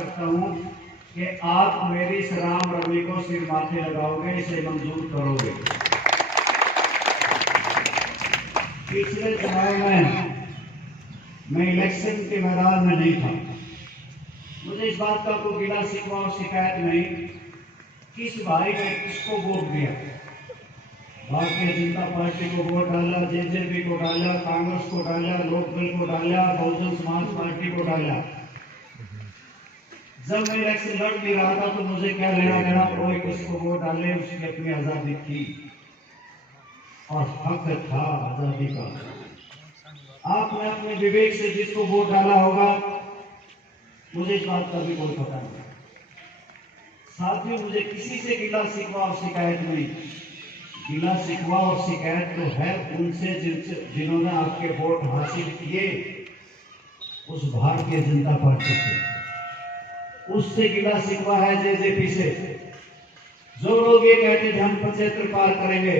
करता हूँ कि आप मेरी इस राम रवि को सिर माथे लगाओगे, इसे मंजूर करोगे। पिछले चुनाव में मैं इलेक्शन के मैदान में नहीं था। मुझे इस बात का कोई गिला शिकवा और शिकायत नहीं किस भाई ने किसको वोट दिया। भारतीय जनता पार्टी को वोट डाला, जेजेपी को डाला, कांग्रेस को डाला, लोकदल को डाला, बहुजन समाज पार्टी को डाला। जब मैं इलेक्शन लड़ भी रहा था तो मुझे क्या लेना देना, कोई किसको वोट डाले, उसकी अपनी आजादी थी और हक था आजादी का। आपने अपने विवेक से जिसको वोट डाला होगा, मुझे इस बात का भी कोई पता नहीं। साथियों, मुझे किसी से गिला शिकवा और शिकायत नहीं। गिला शिकवा और शिकायत तो है उनसे जिन्होंने आपके वोट हासिल किए, उस भारतीय जनता पार्टी से। उससे गिला शिकवा है जेजेपी से। जो लोग ये कहते थे हम 75 पार करेंगे,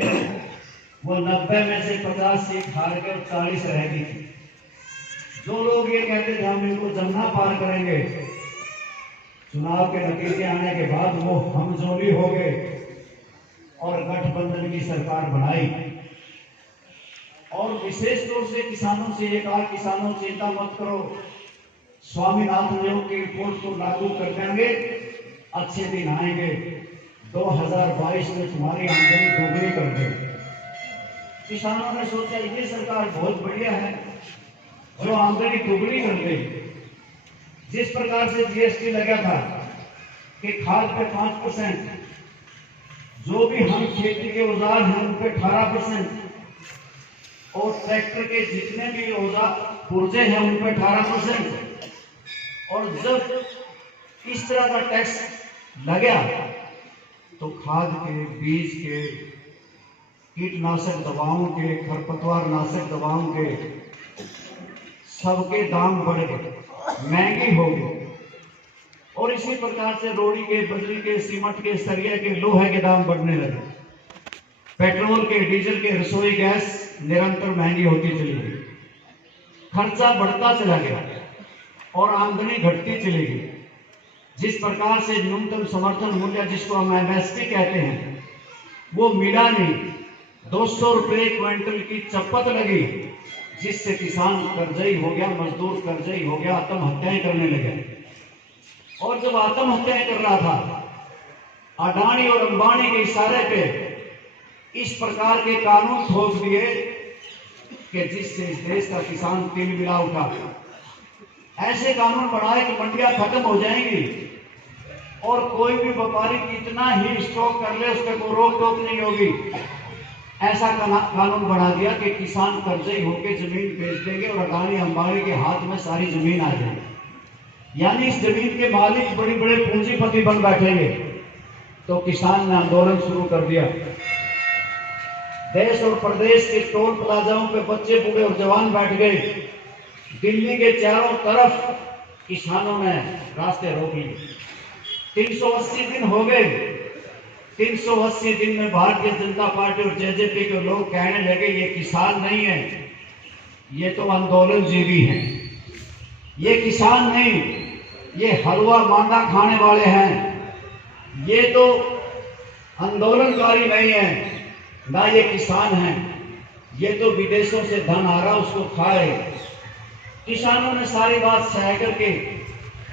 वो 90 में से 50 सीट हार के 40 रह गई थी। जो लोग ये कहते थे हम इनको जमना पार करेंगे, चुनाव के नतीजे आने के बाद वो हमजोली हो गए और गठबंधन की सरकार बनाई। और विशेष तौर से किसानों से ये कहा, किसानों चिंता मत करो, स्वामीनाथन आयोग की रिपोर्ट को लागू कर देंगे, अच्छे दिन आएंगे, 2022 में तुम्हारी आमदनी दोगुनी कर देंगे। किसानों ने सोचा ये सरकार बहुत बढ़िया है जो आमदनी दोगुनी कर देगी। जिस प्रकार से जीएसटी लगा था कि खाद पे 5%, जो भी हम खेती के औजार हैं उन पे 18% और ट्रैक्टर के जितने भी औजार पुर्जे हैं उन पे 18%। और जब इस तरह का टैक्स लगा तो खाद के, बीज के, कीटनाशक दवाओं के, खरपतवार नाशक दवाओं के सबके दाम बढ़ गए, महंगी हो गई। और इसी प्रकार से रोड़ी के, बजरी के, सीमेंट के, सरिया के, लोहे के दाम बढ़ने लगे। पेट्रोल के, डीजल के, रसोई गैस निरंतर महंगी होती चली गई। खर्चा बढ़ता चला गया और आमदनी घटती चली गई। जिस प्रकार से न्यूनतम समर्थन मूल्य, जिसको हम एमएसपी कहते हैं, वो मिला नहीं। 200 रुपये क्विंटल की चप्पत लगी, जिससे किसान कर्जई हो गया, मजदूर कर्जई हो गया, आत्महत्याएं करने लगे। और जब आत्महत्याएं कर रहा था, अडानी और अंबानी के इशारे पे इस प्रकार के कानून थोप दिए कि जिससे इस देश का किसान तिलमिला उठा। ऐसे कानून बनाए कि मंडियां खत्म हो जाएंगी और कोई भी व्यापारी कितना ही स्टॉक कर ले उस पर कोई रोक टोक नहीं होगी। ऐसा कानून बना दिया कि किसान कर्जई होकर जमीन बेच देंगे और अडानी अंबानी के हाथ में सारी जमीन आ जाएगी। यानी इस जमीन के मालिक बड़े बड़े पूंजीपति बन बैठेंगे। तो किसान ने आंदोलन शुरू कर दिया। देश और प्रदेश के टोल प्लाजाओं पे बच्चे, बूढ़े और जवान बैठ गए। दिल्ली के चारों तरफ किसानों ने रास्ते रोक लिए। 380 दिन हो गए। 380 दिन में भारतीय जनता पार्टी और जेजेपी के लोग कहने लगे ये किसान नहीं है, ये तो आंदोलनजीवी हैं। ये किसान नहीं, ये हलवा मांडा खाने वाले हैं। ये तो आंदोलनकारी नहीं है, ना ये किसान हैं। ये तो विदेशों से धन आ रहा उसको खा रहे। किसानों ने सारी बात सह करके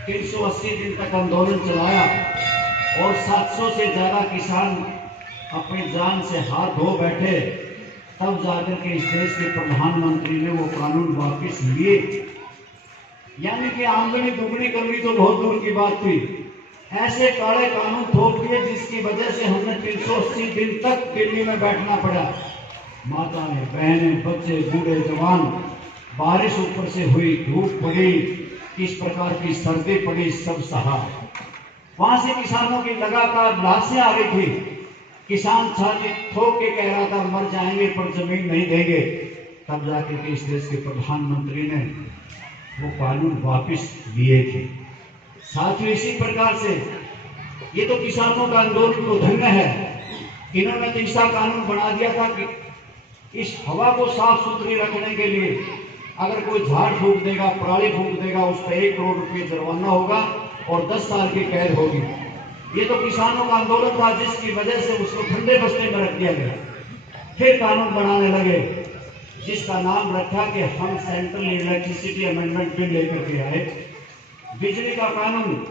380 दिन तक आंदोलन चलाया और 700 से ज्यादा किसान अपनी जान से हाथ धो बैठे। तब जाकर के इस देश के प्रधानमंत्री ने वो कानून वापस लिए। यानी कि आमदनी दुगनी करनी तो बहुत दूर की बात थी। ऐसे काले कानून थोप दिए जिसकी वजह से हमने 380 दिन तक दिल्ली में बैठना पड़ा। माताएं, बहनें, बच्चे, बूढ़े, जवान, बारिश ऊपर से हुई, धूप पड़ी, किस प्रकार की सर्दी पड़ी, सब सहा। वहां से किसानों की लगातार लाशें आ रही थी। किसान छाती ठोक के कह रहा था मर जाएंगे पर जमीन नहीं देंगे। तब जाकर के इस देश के प्रधानमंत्री ने वो कानून वापस लिए थे। साथियों, इसी प्रकार से ये तो किसानों का आंदोलन तो धन्य है। इन्होंने तो ऐसा कानून बना दिया था कि इस हवा को साफ सुथरी रखने के लिए अगर कोई झाड़ फूक देगा, पराली फूक देगा, उस पर 1 करोड़ रुपये जुर्माना होगा और 10 साल की कैद होगी। ये तो किसानों का आंदोलन था जिसकी वजह से उसको ठंडे बस्ते में रख दिया गया। फिर कानून बनाने लगे जिसका नाम रखा कि हम सेंट्रल इलेक्ट्रिसिटी अमेंडमेंट बिल लेकर के आए, बिजली का कानून।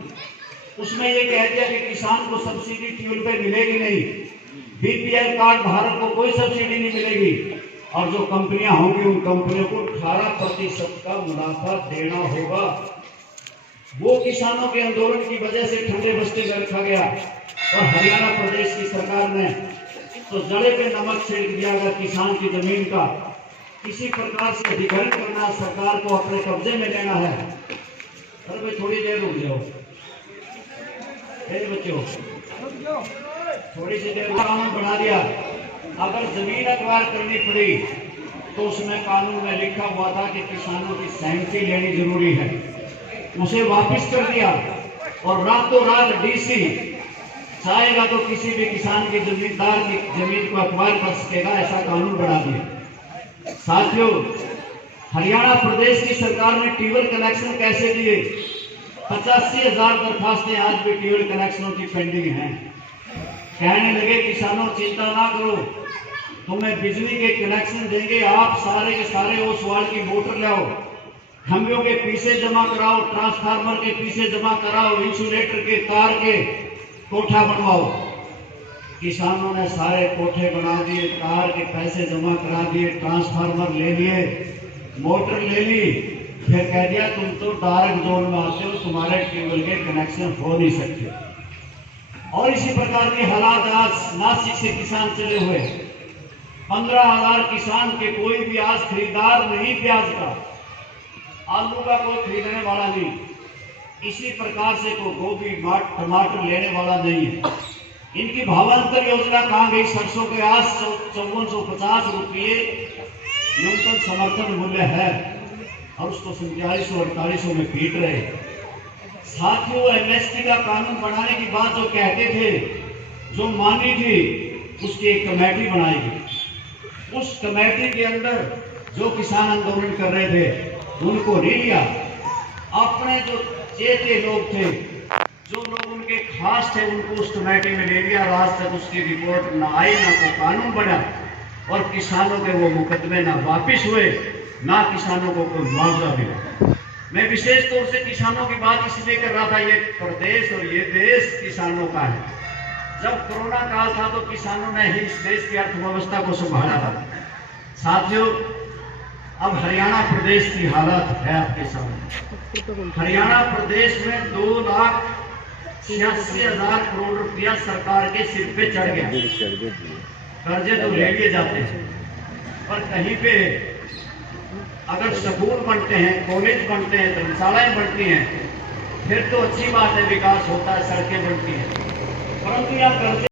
उसमें ये कह दिया कि किसान को सब्सिडी फ्यूल पे मिलेगी नहीं, बीपीएल कार्ड धारक को कोई सब्सिडी नहीं मिलेगी, और जो कंपनियां होंगी उन कंपनियों को 18% का मुनाफा देना होगा। वो किसानों के आंदोलन की वजह से ठंडे बस्ते में रखा गया। और हरियाणा प्रदेश की सरकार ने तो जड़े पे नमक छिड़क दिया। अगर किसान की जमीन का किसी प्रकार से अधिग्रहण करना, सरकार को अपने कब्जे में लेना है, अरे भाई थोड़ी देर रुक जाओ बच्चों, थोड़ी सी देर कानून बना दिया। अगर जमीन अखबार करनी पड़ी तो उसमें कानून में लिखा हुआ था कि किसानों की सहमति लेनी जरूरी है, उसे वापस कर दिया। और रातों रात डीसी चाहेगा तो किसी भी किसान की जमींदार की जमीन को अखबार कर सकेगा, ऐसा कानून बना दिया। साथियों, हरियाणा प्रदेश की सरकार ने ट्यूबवेल कनेक्शन कैसे दिए? 85,000 दरखास्तें आज भी ट्यूबवेल कनेक्शनों की पेंडिंग हैं। कहने लगे किसानों चिंता ना करो, तुम्हें बिजली के कनेक्शन देंगे, आप सारे के सारे ओसवाल की मोटर लाओ, खंभों के पीछे जमा कराओ, ट्रांसफार्मर के पीछे जमा कराओ, इंसुलेटर के तार के कोठा बनवाओ। किसानों ने सारे कोठे बना दिए, तार के पैसे जमा करा दिए, ट्रांसफार्मर ले लिए, मोटर ले ली, फिर कह दिया तुम तो डार्क जोन में आते हो, तुम्हारे ट्यूबवेल के कनेक्शन हो नहीं सकते। और इसी प्रकार के हालात आज नासिक से किसान चले हुए। 15,000 किसान के कोई भी आज खरीदार नहीं, प्याज का, आलू का कोई खरीदने वाला नहीं, इसी प्रकार से कोई गोभी टमाटर लेने वाला नहीं है। इनकी भावांतर योजना कहाँ गई? सरसों के आज 5450 रुपये न्यूनतम समर्थन मूल्य है और उसको 4700-4800 में पीट रहे। साथियों, एमएसपी का कानून बनाने की बात जो कहते थे, जो मानी थी, उसकी एक कमेटी बनाई गई। उस कमेटी के अंदर जो किसान आंदोलन कर रहे थे उनको ले लिया। अपने जो चेते लोग थे, जो लोग उनके खास थे, उनको उस कमेटी में ले लिया। आज तक उसकी रिपोर्ट ना आई, ना कोई कानून बना, और किसानों के वो मुकदमे ना वापिस हुए, ना किसानों को कोई मुआवजा मिला। मैं विशेष तौर से किसानों की बात इसलिए कर रहा था, ये प्रदेश और ये देश किसानों का है। जब कोरोना काल था तो किसानों ने ही इस देश की अर्थव्यवस्था को संभाला था। साथियों, अब हरियाणा प्रदेश की हालत है आपके सामने। हरियाणा प्रदेश में 2,86,000 करोड़ रुपया सरकार के सिर पे चढ़ गया। कर्जे तो ले लिए जाते हैं, पर कहीं पे अगर स्कूल बनते हैं, कॉलेज बनते हैं, धर्मशालाएं बनती हैं, फिर तो अच्छी बात है, विकास होता है, सड़कें बनती हैं, परंतु यहाँ कर्जे